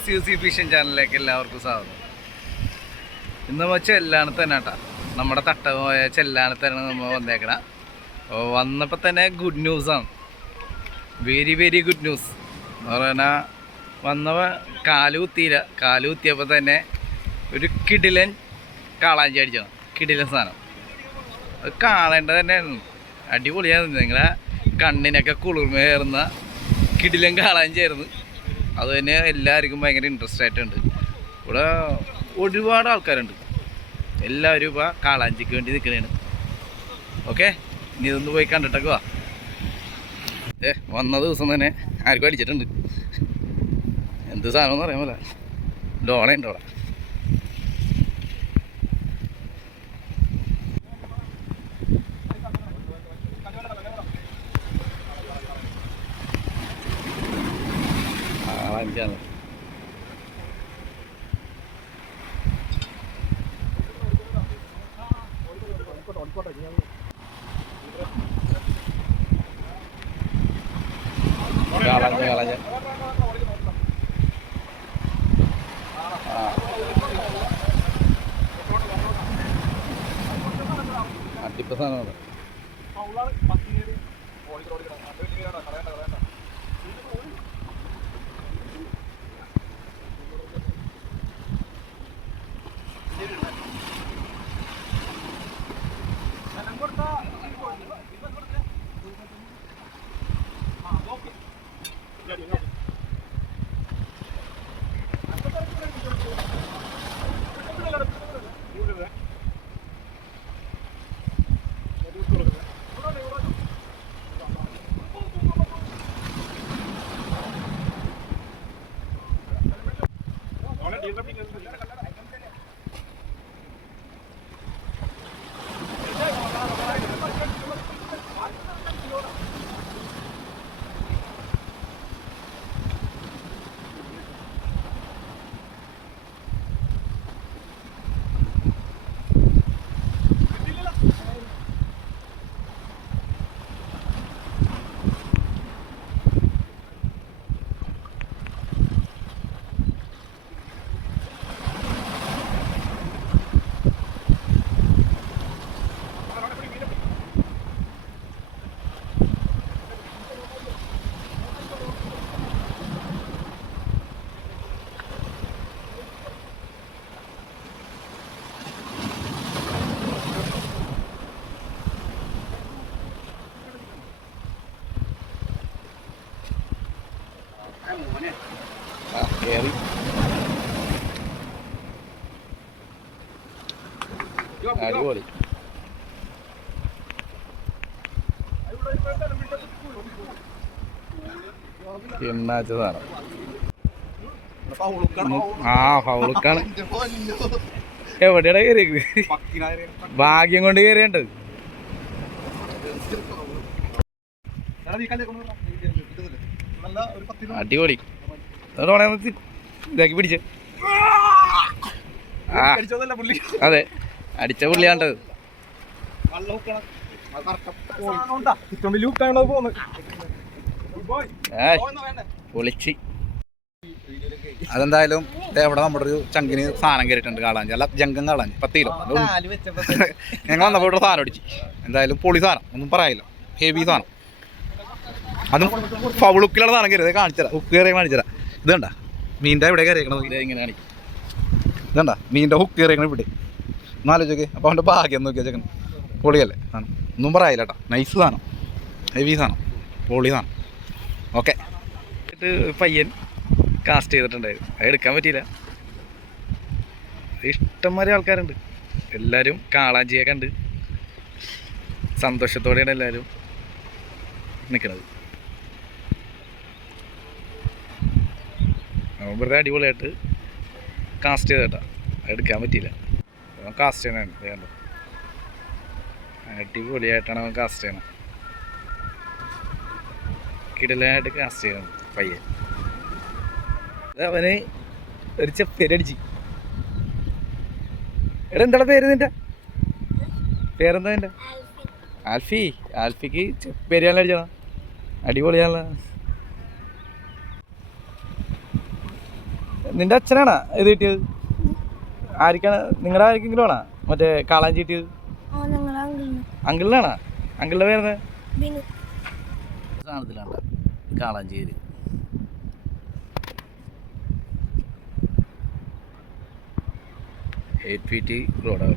SUC fission ചാനലിലേക്ക് എല്ലാവർക്കും സ്വാഗതം. ഇന്ന് ചെല്ലാനത്ത് തന്നെ കേട്ടോ, നമ്മുടെ തട്ടമായ ചെല്ലാനത്താണ് നമ്മൾ വന്നേക്കണ. വന്നപ്പോൾ തന്നെ ഗുഡ് ന്യൂസാണ്, വെരി വെരി ഗുഡ് ന്യൂസ് എന്ന് പറഞ്ഞാൽ വന്നപ്പോൾ കാല് കുത്തിയപ്പോൾ തന്നെ ഒരു കിടിലൻ കാളാഞ്ചി അടിച്ചാണ്. കിടിലൻ സാധനം, അത് കാണേണ്ടത് തന്നെയായിരുന്നു. അടിപൊളിയായിരുന്നു. നിങ്ങളെ കണ്ണിനൊക്കെ കുളിർമയേറുന്ന കിടിലൻ കാളാഞ്ചിയായിരുന്നു. അത് തന്നെ എല്ലാവർക്കും ഭയങ്കര ഇൻട്രസ്റ്റ് ആയിട്ടുണ്ട്. ഇവിടെ ഒരുപാട് ആൾക്കാരുണ്ട്, എല്ലാവരും ഇപ്പോൾ കാളാഞ്ചിക്ക് വേണ്ടി നിൽക്കണേണ്. ഓക്കെ, ഇനി ഇതൊന്ന് പോയി കണ്ടിട്ടൊക്കെ വാ. വന്ന ദിവസം തന്നെ ആർക്കും അടിച്ചിട്ടുണ്ട്. എന്ത് സാധനമെന്ന് പറയാൻ പോലെ ഡോളയുണ്ട് അവിടെ. കാളാഞ്ചിയാണ്. കാളാഞ്ച അടിപ്പ സാധനമാണ്. അടിപൊളി. എന്നാച്ചതാണ്. ഫൗളുക്കാണ്. എവിടെയാണ് കയറിയത്? ഭാഗ്യം കൊണ്ട് കയറിയുണ്ട്. അടിപൊളി. ഇതാക്കി പിടിച്ച. അതെ, അടിച്ച പുള്ളിയാണ്ടത്. പൊളിച്ച്. അതെന്തായാലും ഇവിടെ നമ്മുടെ ഒരു ചങ്കിന് സാധനം കയറിയിട്ടുണ്ട്. കാളാഞ്ചി അല്ല, ജങ്കം കാളാഞ്ചി 10 കിലോ. ഞങ്ങൾ വന്നപ്പോൾ ഇവിടെ സാധനം അടിച്ച്. എന്തായാലും പൊളി സാധനം, ഒന്നും പറയാനില്ല. ഹെവി സാധനം, അതും ഫൗളുക്കിലുള്ള സാധനം കയറിയത്. കാണിച്ചുതരാം, ഹുക്ക് കയറി കാണിച്ചുതരാം. ഇത് കണ്ട മീൻ്റെ ഇവിടെ കയറിയേക്കണത്. ഇങ്ങനെ കാണിക്കും. ഇതണ്ട മീൻ്റെ ഹുക്ക് കയറിയേക്കണം ഇവിടെ. എന്നാലോചിച്ചോക്കെ. അപ്പോൾ അവൻ്റെ ഭാഗ്യം നോക്കിയാൽ ചെക്കൻ. പൊളിയല്ലേ സാധനം, ഒന്നും പറയാനില്ല കേട്ടോ. നൈസ് സാധനം, ഹെവി സാധനം, പൊളി സാധനം. ഓക്കെ. പയ്യൻ കാസ്റ്റ് ചെയ്തിട്ടുണ്ടായിരുന്നു, അത് എടുക്കാൻ പറ്റിയില്ല. ഇഷ്ടംമാതിരി ആൾക്കാരുണ്ട്, എല്ലാവരും കാളാഞ്ചിയെ കണ്ട് സന്തോഷത്തോടെയാണ് എല്ലാവരും നിൽക്കുന്നത്. വെറുതെ അടിപൊളിയായിട്ട് കാസ്റ്റ് ചെയ്തേട്ടാ, അത് എടുക്കാൻ പറ്റിയില്ല. അവൻ കാസ്റ്റ് ചെയ്യണതാണ് വേണ്ട, അടിപൊളിയായിട്ടാണ് അവൻ കാസ്റ്റ് ചെയ്യണം. കിടലായിട്ട് കാസ്റ്റ് ചെയ്യണം പയ്യൻ. അവന് ഒരു ചെപ്പേരടിച്ച്. എടാ എന്താണ് പേര് നിൻ്റെ? പേരെന്താ നിൻ്റെ? ആൽഫിക്ക് ചെപ്പേരിയാണല്ലോ അടിച്ചണം. അടിപൊളിയാണല്ലോ. നിന്റെ അച്ഛനാണോ ഇത് കിട്ടിയത്? ആർക്കാണ്? നിങ്ങളുടെ ആർക്കെങ്കിലും ആണോ മറ്റേ കാളാഞ്ചി കിട്ടിയത്? അങ്കിളിനാണോ? അങ്കിളിന്റെ പേര് സാധനത്തിലാണ് കാളാഞ്ചേരി. $8 feet റോഡാണ്.